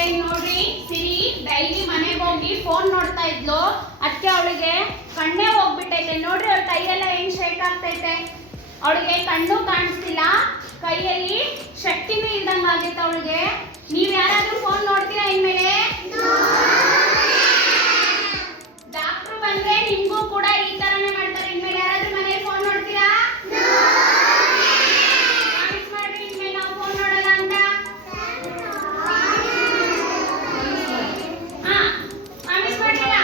ಮಕ್ಕಳೇ ನೋಡ್ರಿ, ಸಿರಿ ಡೈಲಿ ಮನೆಗೆ ಹೋಗಿ ಫೋನ್ ನೋಡ್ತಾ ಇದ್ಲು. ಅದಕ್ಕೆ ಅವಳಿಗೆ ಕಣ್ಣೇ ಹೋಗ್ಬಿಟ್ಟೈತೆ. ನೋಡ್ರಿ ಅವಳ ಕೈಯೆಲ್ಲ ಹೆಂಗ್ ಶೇಕ್ ಆಗ್ತೈತೆ. ಅವಳಿಗೆ ಕಣ್ಣು ಕಾಣಿಸ್ತಿಲ್ಲ, ಕೈಯಲ್ಲಿ ಶಕ್ತಿನೂ ಇಲ್ದಂಗ ಆಗೈತೆ ಅವಳಿಗೆ. ನೀವ್ ಯಾರಾದ್ರೂ ಫೋನ್ ನೋಡ್ತೀರಾ ಇನ್ಮೇಲೆ? ಡಾಕ್ಟ್ರು ಬಂದ್ರೆ ನಿಮ್ಗೂ ಕೂಡ ಈ ತರನೇ ಮಾಡ್ತಾರೆ. ಇನ್ಮೇಲೆ ಯಾರಾದ್ರೂ ಮನೇಲಿ ಫೋನ್ ನೋಡ್ತೀರಾ? ಪ್ರಾಮಿಸ್ ಮಾಡ್ರಿ ಇನ್ಮೇಲೆ ನಾವು ಫೋನ್ ನೋಡಲ್ಲ ಅಂತ. ಪ್ರಾಮಿಸ್ ಮಾಡ್ತೀರಾ?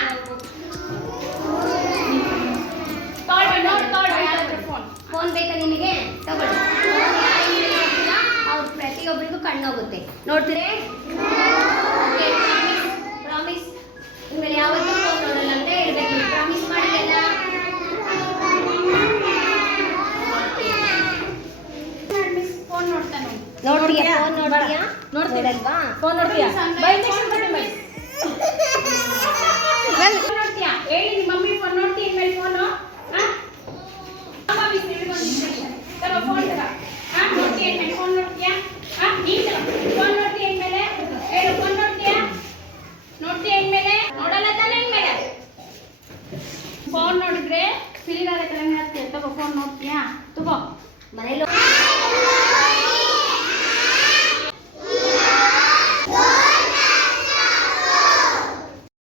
ಫೋನ್ ಬೇಕಾ ನಿಮಗೆ? ತಗೊಳ್ಳಿ. ಅವ್ರು ಪ್ರತಿಯೊಬ್ಬರಿಗೂ ಕಣ್ಣೋಗುತ್ತೆ. ನೋಡ್ತೀರೇ? ಪ್ರಾಮಿಸ್ ಇನ್ಮೇಲೆ ಯಾವತ್ತೂ ಫೋನ್ ನೋಡಲ್ಲ ಅಂತ ಹೇಳ್ಬೇಕು. ಪ್ರಾಮಿಸ್ ಮಾಡಿಲ್ಲ? ಫೋನ್ ನೋಡ್ತಾನೆ. ನೋಡ್ತೀಯಾ? ಫೋನ್ ನೋಡ್ತೀಯಾ? ನೋಡ್ತೀರಲ್ವಾ? ಫೋನ್ ನೋಡ್ತೀಯಾ? ನೋಡ್ತೀಯಾ? ಹೇಳಿ ನಿಮ್ಮ ಮಮ್ಮಿ ಫೋನ್ ನೋಡ್ತೀಯ ಇನ್ಮೇಲೆ? ಫೋನು ಫೋನ್ ನೋಡ್ತೀಯ ಇನ್ಮೇಲೆ? ಫೋನ್ ನೋಡ್ತೀಯಾ? ಫೋನ್ ನೋಡ್ತೀಯ ಇನ್ಮೇಲೆ? ಹೇಳು, ಫೋನ್ ನೋಡ್ತೀಯಾ? ನೋಡ್ತೀಯ ಇನ್ಮೇಲೆ? ನೋಡಲ್ಲ ತಾನೆ ಇನ್ಮೇಲೆ? ಫೋನ್ ನೋಡಿದ್ರೆ ಸಿರಿಗಾರ ತಲೆ ಹಾಕ್ತೀಯ. ತಗೋ, ಫೋನ್ ನೋಡ್ತೀಯಾ?